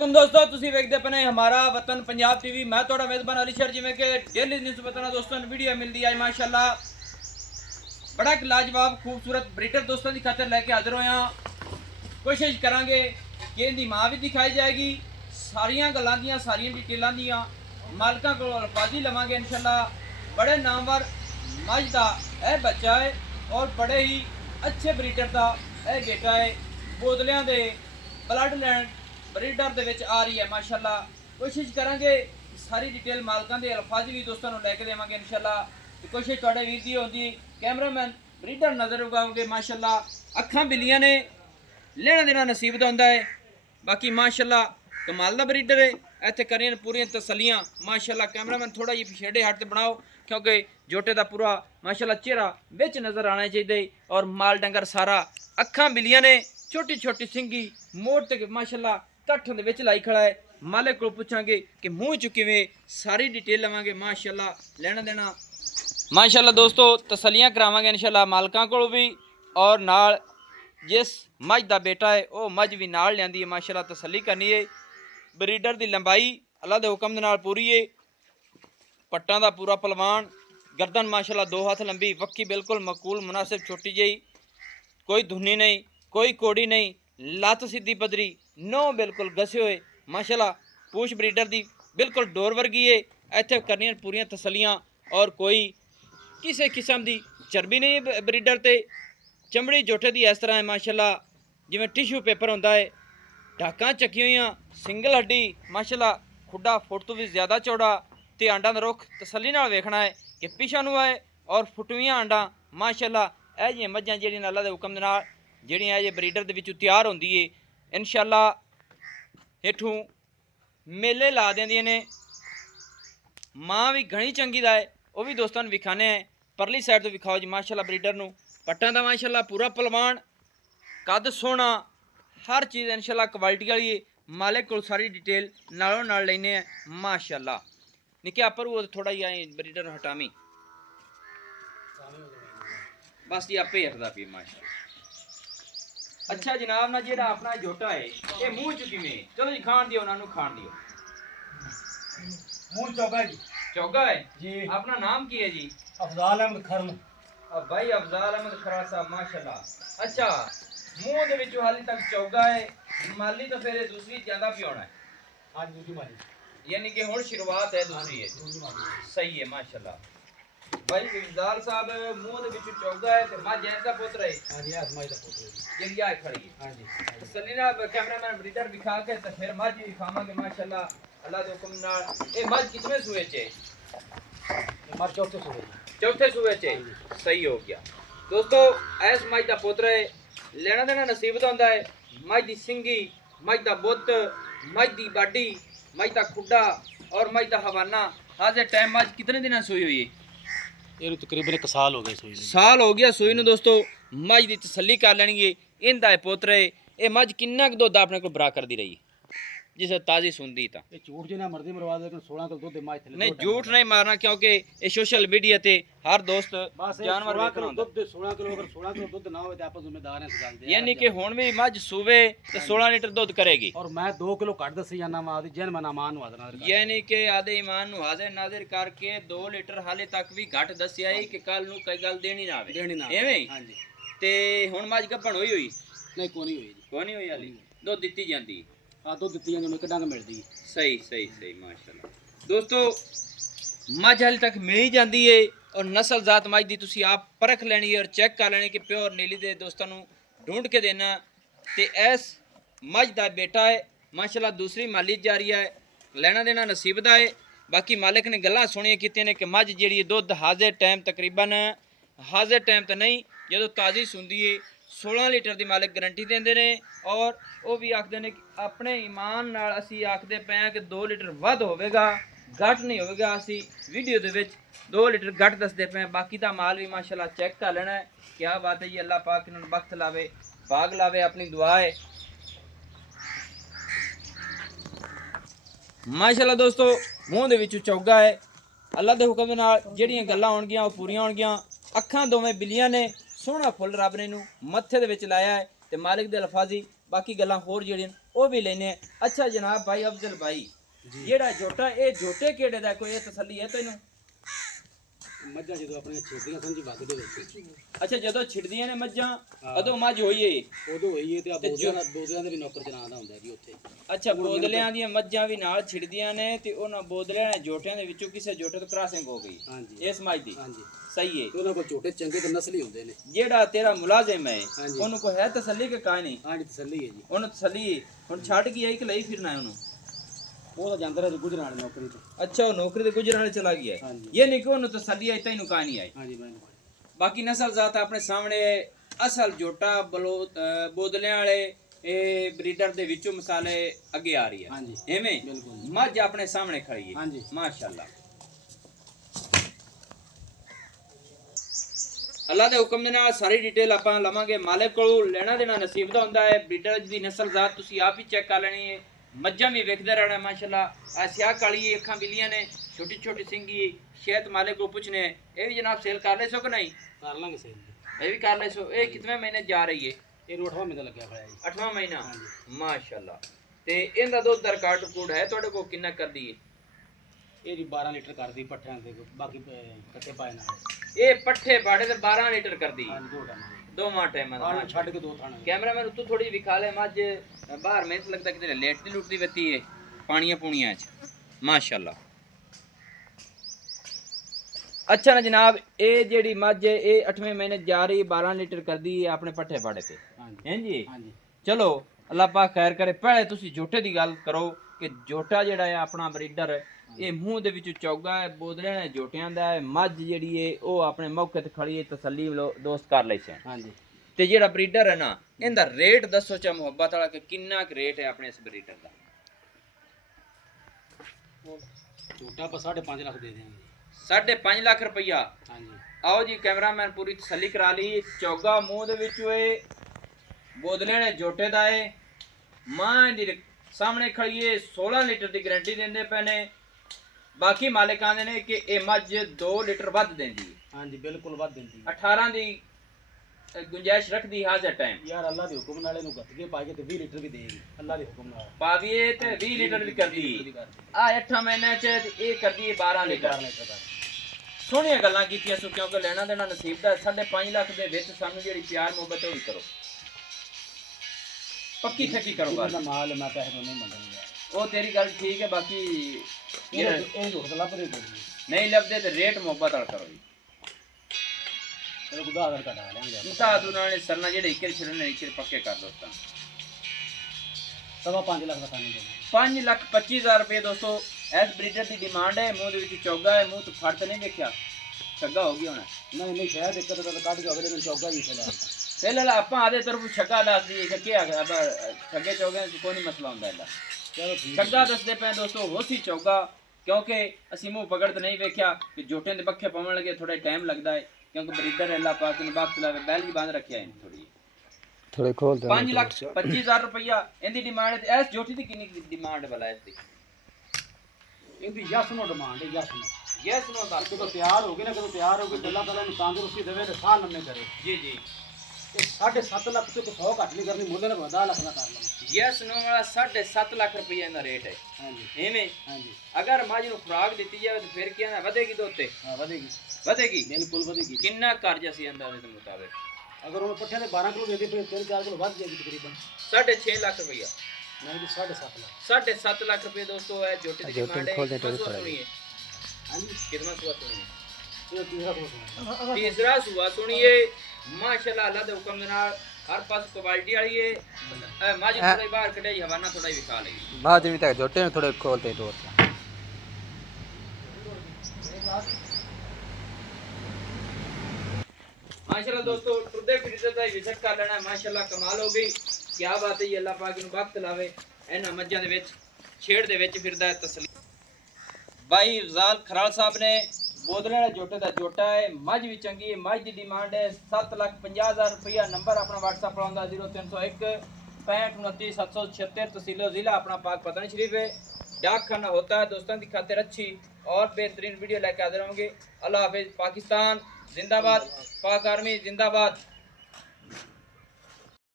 दोस्तों तुसी वेखदे पने हमारा वतन पंजाब टीवी। मैं थोड़ा मेजबान अली शर जिमें के डेली न्यूज़ बताना दोस्तों वीडियो मिलती है माशाल्लाह बड़ा एक लाजवाब खूबसूरत ब्रीडर दोस्तों की खातर लेके हाजिर होया। कोशिश करांगे कि इनकी माँ भी दिखाई जाएगी, सारियां गल्लां दियां सारियां डिटेलां दियां मालकां को अल्फाजी लवांगे इंशाल्लाह। बड़े नामवर मझ दा यह बच्चा है और बड़े ही अच्छे ब्रीडर का यह बेटा है। बोतलियां दे ब्लड लैंड ब्रीडर दे विच आ रही है माशाल्लाह। कोशिश करांगे सारी डिटेल मालकां दे अल्फाज भी दोस्तों नूं लैके देवांगे इंशाल्लाह। ते कोशिश तुहाडे वीर दी होंदी कैमरामैन ब्रीडर नज़र उगाओगे माशाल्लाह। अखां बिल्लियां ने लेना देना नसीब दा हुंदा है। बाकी माशाल्लाह कमाल दा ब्रीडर है। इत्थे करें पूरियां तसलियां माशाल्लाह। कैमरामैन थोड़ा जी पिछेड़े हट ते बनाओ क्योंकि जोटे दा पूरा माशाल्लाह चेहरा विच नज़र आना चाहिए और माल डंगर सारा। अखां बिल्लियां ने छोटी छोटी सिंगी मोड़ ते माशाल्लाह कट्ठों दे विच लाई खड़ा है। मालिक को पूछांगे कि मुँह चुकी में सारी डिटेल लवांगे माशाल्लाह। लेना देना माशाल्लाह दोस्तों तसलियां करावांगे इंशाल्लाह मालकां कोल भी और नाल जिस मझ दा बेटा है वह मझ भी नाल लियांदी है माशाल्लाह। तसली करनी है। ब्रीडर दी लंबाई अल्लाह दे हुक्म दे नाल पूरी है। पट्टां दा पूरा पलवान, गर्दन माशाल्लाह 2 हाथ लंबी, वक्की बिल्कुल मकूल मुनासिब छोटी जी, कोई धुनी नहीं कोई कोड़ी नहीं, लत्त सीधी पदरी, नो बिल्कुल घसे हुए माशाल्लाह। पूछ ब्रीडर दी बिल्कुल डोर वर्गी है। इत्थे करनियां पूरियां तसलियां और कोई किसी किस्म की चर्बी नहीं ब्रीडर ते। चमड़ी जोटे दी इस तरह है माशाल्लाह जिवें टिशू पेपर होंदा है। ढाकां चकी हुई सिंगल हड्डी माशाल्लाह। खुड्डा फुट तो भी ज़्यादा चौड़ा ते आंडा दा रुख तसली नाल वेखना है कि पिछा नूं है और फुटवियां आंडा माशाल्लाह। यह जिहियां मझां जिहड़ियां अल्लाह दे हुक्म दे नाल जिहड़ियां ये ब्रीडर दे विचों तैयार होंदी है इंशाल्लाह। हेठों मेले ला देंदियां ने। माँ भी घनी चंगी दा है वह भी दोस्तों नूं विखाने हैं। परली साइड तो विखाओ जी माशाल्लाह ब्रीडर नूं। पट्टां दा माशाल्लाह पूरा पलवान, कद सोहना, हर चीज़ इंशाल्लाह क्वालिटी वाली है। मालिक को सारी डिटेल नालों नाल लैने हैं माशाल्लाह। निक्के पर वो थोड़ा ही ब्रीडर हटामी बस ये आपे हटदा पी माशाल्लाह। अच्छा जनाब ना जेड़ा अपना जोटा है ये मुंह चुकी में चलो जी खान दियो उन्होंने खान दियो। मुंह चौका जी। चौका है जी। अपना नाम की है जी? अफजाल अहमद खरम। अब भाई अफजाल अहमद खरा साहब माशाल्लाह। अच्छा मुंह दे विचों हाली तक चौका है, माली तो फिर दूसरी ज्यादा भी होना है। आज दूसरी माली यानी कि हुण शुरुआत है दूसरी है। सही है माशाल्लाह। भाई अफजाल साहब मुंह दे विचों चौका है ते मां जैन दा पुत्र है। हां जी आसमाई दा पुत्र है। ये आए खड़ी है। हां जी सलीना कैमरामैन ब्रीडर दिखा के तो फिर मज भी खावांगे माशाल्लाह अल्लाह दे हुक्म नाल। ए मज कितने सूए च है? मर चौथे सूए चौथे सूए च है। सही हो गया दोस्तों। ऐस मज दा पुत्र है। लेना देना नसीब दा हुंदा है। मज दी सिंगी, मज दा बुत, मज दी बाडी, मज दा खुड्डा और मज दा हवाना। आज टाइम मज कितने दिन सुई हुई है? ये तकरीबन 1 साल हो गए सूई नूं। साल हो गया सुई नूं दोस्तों। मझ की तसली कर लैनी है। इनका है पुत्र है। ये मझ किन्ना कुछ दुध अपने को बरा करती रही जिस ताज़ी सुनती था। ये झूठ जिन्ना मर्जी मरवा दे लेकिन 16 किलो दूध माई थले नहीं झूठ नहीं मारना क्योंकि ये सोशल मीडिया ते हर दोस्त जानवर वेखना होंदा। दूध 16 किलो अगर 16 किलो दूध ना होवे ते आपस जिम्मेदार हैं इस गल दे। यानी कि हुण भी मझ सूवे ते 16 लीटर दूध करेगी। और मैं 2 किलो घट दसी जाना वा दी जन मैं मान नु हाजर नाजर। यानी कि आदे ईमान नु हाजिर नाजिर करके 2 लीटर हाले तक भी घट दसिया है कि कल नु कोई गल देनी ना आवे। देनी ना एवें हां जी। ते हुण मझ गप्पण होई नहीं कोनी हुई जी। कोनी होई हाली दूध दित्ती जांदी। हां दूध दित्ती जांदी मैं डंग मिलदी। सही सही सही माशाल्लाह दोस्तों। मझ हाले तक मिल ही जाती है और नस्ल जात मझ दी तुसी आप परख लेनी है और चेक कर लेनी कि प्योर नीली दे दोस्तों नूं ढूंढ के देना। ते ऐस मझ दा बेटा है माशाल्लाह। दूसरी माली जा रही है। लेना देना नसीब दा है। बाकी मालिक ने गल्लां सुनियां कीतियां ने कि मझ जिहड़ी दुध हाजिर टाइम तकरीबन हाजिर टाइम तो नहीं जो ताज़ी सुनती है 16 लीटर की मालिक गारंटी देंदे ने। और वो भी आखते हैं कि अपने ईमान नाल असी आखते पे हैं कि 2 लीटर वध होवेगा घट नहीं होवेगा। असी वीडियो दे विच 2 लीटर घट दसदे पे हैं। बाकी दा माल भी माशाल्लाह चेक कर लेना है। क्या बात है जी। अल्लाह पाक इन्होंने बख्त लावे भाग लावे अपनी दुआ है माशाल्लाह दोस्तों। मूँह दे विचों चौगा है। अल्लाह दे हुक्म दे नाल जिहड़ियां गल्लां होणगियां वो पूरियां होणगियां। अखां दोवें बिल्लियां ने सोहना फुल रब ने नूं मत्थे दे विच लाया है ते मालिक दे अल्फाजी बाकी गल्लां होर जिहड़ियां ਉਹ ਵੀ ਲੈਨੇ ਆ। ਅੱਛਾ ਜਨਾਬ ਭਾਈ ਅਫਜ਼ਲ ਭਾਈ ਜਿਹੜਾ ਝੋਟਾ ਇਹ ਝੋਟੇ ਕਿਹੜੇ ਦਾ ਕੋਈ ਇਹ ਤਸੱਲੀ ਹੈ ਤੈਨੂੰ? ਮੱਝਾਂ ਜਦੋਂ ਆਪਣੀਆਂ ਛੇੜੀਆਂ ਸਮਝੀ ਵੱਧ ਦੇ ਵਿੱਚ ਅੱਛਾ ਜਦੋਂ ਛਿੜਦੀਆਂ ਨੇ ਮੱਝਾਂ ਉਦੋਂ ਮੱਝ ਹੋਈ ਏ ਉਦੋਂ ਹੋਈ ਹੈ ਤੇ ਆ ਬੋਦਿਆਂ ਦੇ ਵੀ ਨੌਕਰ ਚਲਾਉਣ ਦਾ ਹੁੰਦਾ ਜੀ ਉੱਥੇ। ਅੱਛਾ ਬੋਦਲਿਆਂ ਦੀਆਂ ਮੱਝਾਂ ਵੀ ਨਾਲ ਛਿੜਦੀਆਂ ਨੇ ਤੇ ਉਹਨਾਂ ਬੋਦਲਿਆਂ ਨੇ ਝੋਟਿਆਂ ਦੇ ਵਿੱਚੋਂ ਕਿਸੇ ਝੋਟੇ ਤੋਂ ਕ੍ਰਾਸਿੰਗ ਹੋ ਗਈ ਹਾਂਜੀ ਇਸ ਮੱਝ ਦੀ। ਹਾਂਜੀ ਸਹੀ ਹੈ। ਤੇ ਉਹਨਾਂ ਕੋਲ ਝੋਟੇ ਚੰਗੇ ਤੇ ਨਸਲੀ ਹੁੰਦੇ ਨੇ। ਜਿਹੜਾ ਤੇਰਾ ਮੁਲਾਜ਼ਮ ਹੈ ਹਾਂਜੀ। ਉਹਨੂੰ ਕੋਈ ਹੈ ਤਸੱਲੀ ਕਿ ਕਾਹ ਨਹੀਂ? ਹਾਂਜੀ ਤਸੱਲੀ ਹੈ ਜੀ। ਉਹਨੂੰ ਤਸੱਲੀ ਹੈ। ਹੁਣ ਛੱਡ ਕੇ ਆਈ ਕਿ ਲਈ ਫਿਰਨਾ ਹੈ ਉਹਨੂੰ? ਉਹ ਤਾਂ ਜਾਂਦਾ ਰਿਹਾ ਗੁਜਰਾਂ ਵਾਲੀ ਨੌਕਰੀ ਤੇ। ਅੱਛਾ ਉਹ ਨੌਕਰੀ ਤੇ ਗੁਜਰਨ ਵਾਲੇ ਚਲਾ ਗਿਆ ਹੈ। ਹਾਂਜੀ ਇਹ ਨਹੀਂ ਕਿ ਉਹਨੂੰ ਤਸੱਲੀ ਆਈ ਤੈਨੂੰ ਕਾਹ ਨਹੀਂ ਆਈ। ਹਾਂਜੀ ਮੈਂ ਬਾਕੀ ਨਸਲ ਜ਼ਾਤ ਆਪਣੇ ਸਾਹਮਣੇ ਅਸਲ ਝੋਟਾ ਬੋਦਲਿਆਂ ਵਾਲੇ ਇਹ ਬਰੀਡਰ ਦੇ ਵਿੱਚੋਂ ਮਿਸਾਲੇ ਅੱਗੇ ਆ ਰਹੀ ਹੈ। ਹਾਂਜੀ ਐਵੇਂ ਬਿਲਕੁਲ ਮੱਝ ਆਪਣੇ ਸਾਹਮਣੇ ਖੜੀ ਹੈ। ਹਾਂਜੀ ਮਾਸ਼ਾਅੱਲਾ ਅੱਲਾ ਦੇ ਹੁਕਮ ਦੇ ਨਾਲ ਸਾਰੀ ਡਿਟੇਲ ਆਪਾਂ ਲਵਾਂਗੇ। ਮਾਲਕ ਕੋਲੋਂ ਲੈਣਾ ਦੇਣਾ ਨਸੀਬ ਦਾ ਹੁੰਦਾ ਹੈ। ਬਰੀਡਰ ਦੀ ਨਸਲ ਜ਼ਾਤ ਤੁਸੀਂ ਆਪ ਹੀ ਚੈੱਕ ਕਰ ਲੈਣੀ ਹੈ। ਮੱਝਾਂ ਵੀ ਵੇਖਦੇ ਰਹਿਣਾ ਮਾਸ਼ਾਅੱਲਾ। ਆ ਸਿਆਹ ਕਾਲੀ ਅੱਖਾਂ ਬਿੱਲੀਆਂ ਨੇ ਛੋਟੀ ਛੋਟੀ ਸਿੰਗੀ ਸ਼ਾਇਦ ਮਾਲਕ को पूछने ਇਹ ਵੀ ਜਨਾਬ ਸੇਲ ਕਰ ਲੈ ਸੋ ਕਿ ਨਹੀਂ? ਕਰ ਲਾਂਗੇ ਸੇਲ ਇਹ ਵੀ ਕਰ ਲੈ ਸੋ। ਇਹ ਕਿਤਨੇ ਮਹੀਨੇ ਜਾ ਰਹੀ ਹੈ? ਇਹ ਨੂੰ 8ਵਾਂ ਮਹੀਨਾ ਲੱਗਿਆ ਹੋਇਆ ਜੀ। 8ਵਾਂ ਮਹੀਨਾ ਮਾਸ਼ਾਅੱਲਾ। ਤੇ ਇਹਦਾ ਦੁੱਧ ਦਾ ਰਿਕਾਰਡ ਕੋਡ ਹੈ ਤੁਹਾਡੇ ਕੋਲ ਕਿੰਨਾ ਕਰਦੀ ਹੈ? ਇਹ ਜੀ 12 ਲੀਟਰ ਕਰਦੀ ਪੱਠਿਆਂ ਤੇ ਬਾਕੀ ਕੱਟੇ ਪਾਏ ਨਾਲ। ਇਹ ਪੱਠੇ ਬਾੜੇ ਤੇ 12 ਲੀਟਰ ਕਰਦੀ ਹੈ ਹਾਂਜੀ ਦੋ ਟਾਈਮ ਦੋਵਾਂ ਟਾਈਮਾਂ ਦਾ। ਛੱਡ ਕੇ ਦੋ ਥਾਣੇ कैमरामैन तू थोड़ी विखा ले मज बाहर मेहनत लगता कि लेटती लुटती रहती है पानिया पुनिया माशाल्लाह। अच्छा ना जनाब ये जेड़ी मज ये 8वें महीने जा रही 12 लीटर कर दी है अपने पट्ठे फाड़े पे हैं जी। चलो अल्लाह पाक खैर करे। पहले तुसी जोटे दी गल करो कि जोटा जेड़ा है अपना ब्रीडर ये मूँह दे विचों चौगा है बोदलियां ने जोटियां दा है। मज जेड़ी है वो अपने मौके ते खड़ी है तसल्ली दोस्त कर ले से। ਹਾਂਜੀ ਤੇ ਜਿਹੜਾ ਬਰੀਡਰ ਹੈ ਨਾ ਇਹਦਾ ਰੇਟ ਦੱਸੋ ਚਾ ਮੁਹੱਬਤ ਵਾਲਾ ਕਿ ਕਿੰਨਾ ਕੁ ਰੇਟ ਹੈ ਆਪਣੇ ਇਸ ਬਰੀਡਰ ਦਾ? ਝੋਟਾ ਆਪਾਂ 5.5 ਲੱਖ ਦੇ ਦਿਆਂਗੇ। 5.5 ਲੱਖ ਰੁਪਈਆ। ਹਾਂਜੀ ਆਓ ਜੀ ਕੈਮਰਾਮੈਨ ਪੂਰੀ ਤਸੱਲੀ ਕਰਾ ਲਈ। ਚੌਗਾ ਮੂੰਹ ਦੇ ਵਿੱਚ ਇਹ ਬੋਦਲੇ ਨੇ ਜੋਟੇ ਦਾ ਏ ਮਾਂ ਦੀ ਸਾਹਮਣੇ ਖੜੀਏ 16 ਲੀਟਰ ਦੀ ਗਾਰੰਟੀ ਦਿੰਦੇ ਪਏ ਨੇ। ਬਾਕੀ ਮਾਲਕ ਆਂਦੇ ਨੇ ਕਿ ਇਹ ਮੱਝ 2 ਲੀਟਰ ਵੱਧ ਦਿੰਦੀ ਹੈ। ਹਾਂਜੀ ਬਿਲਕੁਲ ਵੱਧ ਦਿੰਦੀ 18 ਦੀ ਗੁੰਜਾਇਸ਼ ਰੱਖਦੀ ਹਾਜ਼ਰ ਟਾਈਮ। ਯਾਰ ਅੱਲਾ ਦੇ ਹੁਕਮ ਨਾਲੇ ਨੂੰ ਗੱਤਕੇ ਪਾ ਕੇ ਤੇ 20 ਲੀਟਰ ਵੀ ਦੇਗੀ ਅੱਲਾ ਦੇ ਹੁਕਮ ਨਾਲ। ਪਾਵੀਏ ਤੇ 20 ਲੀਟਰ ਵੀ ਕਰਦੀ ਆ 8 ਮਹੀਨੇ ਚ ਇਹ ਕਰਦੀ 12 ਲੀਟਰ। ਸੋਹਣੀਆਂ ਗੱਲਾਂ ਕੀਤੀਆਂ ਸੋ ਕਿਉਂਕਿ ਲੈਣਾ ਦੇਣਾ ਨਸੀਬ ਦਾ। 5.5 ਲੱਖ ਦੇ ਵਿੱਚ ਸਾਨੂੰ ਜਿਹੜੀ ਪਿਆਰ ਮੁਹੱਬਤ ਉਹ ਵੀ ਕਰੋ ਪੱਕੀ ਠੱਕੀ ਕਰੋ ਗੱਲ। ਮਾਲ ਮੈਂ ਪੈਸੇ ਨਹੀਂ ਮੰਗਦਾ ਉਹ ਤੇਰੀ ਗੱਲ ਠੀਕ ਹੈ। ਬਾਕੀ ਇਹ ਝੂਠ ਲੱਭ ਰਹੀ ਨਹੀਂ ਲੱਭਦੇ ਤੇ ਰੇਟ ਮੁਹੱਬਤ ਵਾਲਾ ਕਰੋ ਜੀ। ਚਲੋ ਗੁਦਾਦਰ ਕਢਾ ਲਾਂਗੇ ਮੁਤਾਦ ਉਹਨਾਂ ਨੇ ਸਰਨਾ ਜਿਹੜੇ ਇੱਕਰ ਛੜਨੇ ਇੱਕਰ ਪੱਕੇ ਕਰ ਦੋ ਤਾਂ 5.5 ਲੱਖ ਦਾ ਕਾਨੀ ਦੇਣਾ। 5,25,000 ਰੁਪਏ ਦੋਸਤੋ ਇਸ ਬਰੀਡਰ ਦੀ ਡਿਮਾਂਡ ਹੈ। ਮੂੰਹ ਦੇ ਵਿੱਚ ਚੌਗਾ ਹੈ ਮੂੰਹ ਤੋਂ ਫੜ ਤੇ ਨਹੀਂ ਦੇਖਿਆ ਛੱਗਾ ਹੋ ਗਿਆ ਹੋਣਾ। ਨਹੀਂ ਨਹੀਂ ਸ਼ਾਇਦ ਇੱਕ ਤਾਂ ਕੱਢ ਕੇ ਅਗਲੇ ਦਿਨ ਚੌਗਾ ਹੀ ਚਲਾ ਪਹਿਲਾਂ ਆਪਾਂ ਆਦੇ ਤਰਫ ਛੱਗਾ ਦੱਸ ਦਈਏ ਕਿ ਆ ਗਿਆ ਛੱਗੇ ਚੌਗੇ ਕੋਈ ਨਹੀਂ ਮਸਲਾ ਹੁੰਦਾ ਇਹਦਾ। ਚਲੋ ਠੀਕ ਛੱਗਾ ਦੱਸਦੇ ਪਏ ਦੋਸਤੋ ਹੋਸੀ ਚੌਗਾ ਕਿਉਂਕਿ ਅਸੀਂ ਮੂੰਹ ਪਕੜ ਤੇ ਨਹੀਂ ਵੇਖਿਆ ਕਿ ਜੋਟੇ ਦੇ ਬੱਖੇ ਪਾਉਣ ਲੱਗੇ ਥੋੜਾ ਟਾਈਮ ਲੱਗਦਾ ਹੈ क्योंकि ब्रीडर अल्लाह पाक ने वक्त लावे बैल भी बांध रखिया है थोड़ी थोड़े खोल दे 5,25,000 रुपया इनदी डिमांड है। एस जोटी दी कितनी डिमांड वाला है इसदी? इनदी यस नो डिमांड है यस नो दा तो तैयार हो गए ना कदों तैयार हो गए अल्लाह ताला ने तंदुरुस्ती देवे ते साह लम्बे करे। जी जी ये 7.5 लाख से 100 घट नहीं करनी मुल्ले ने 10 लाख ना कर लेना। यस नो वाला 7.5 लाख रुपया इनदा रेट है। हां जी एवें हां जी अगर मां जी नु खुराक देती जावे तो फिर क्या ना ਵਧੇਗੀ दोते? हां ਵਧेगी बिल्कुल ਵਧੇਗੀ। कितना कर्ज ਅਸੀਂ अंदाजे के मुताबिक अगर उन्हें पट्ठे ਦੇ 12 किलो देते फिर 3-4 किलो ਵੱਧ ਜਾਏਗੀ तकरीबन 6.5 लाख रुपया। नहीं जी 7.5 लाख 7.5 लाख रुपए दोस्तों है जोटे की डिमांड है। सुनिए हां जी कितना सुआ सुनिए ये तीसरा सुआ सुनिए माशाल्लाह अल्लाह दे हुक्म दे नाल हर पास क्वालिटी वाली है। माजी थोड़ी बाहर कढाई हवाना थोड़ा ही विखा लेगी बाद में तक जोटे में थोड़े खोलते दो माशाल्लाह दोस्तों टुरदे फिरदे दा विजिट कर लेना। माशाल्लाह कमाल हो गई क्या बात है। अल्लाह पाक नु वक्त लावे इन्हां मੱਝਾਂ ਦੇ ਵਿੱਚ ਛੇੜ ਦੇ ਵਿੱਚ ਫਿਰਦਾ ਹੈ ਤਸਲੀ। भाई अफजाल खराल साहब ने बोदले वाले जोटे का जोटा है मझ भी चंगी है। मझ की डिमांड है 7,50,000 रुपया। नंबर अपना व्हाट्सअप पर आंदा 0301 65 29 776 तहसील जिला अपना पाक पतन शरीफ है। डाक खाना होता है दोस्तों की खातिर अच्छी और बेहतरीन वीडियो लेकर हाजिर होंगे। अल्लाह हाफिज। पाकिस्तान जिंदाबाद, पाक आर्मी जिंदाबाद।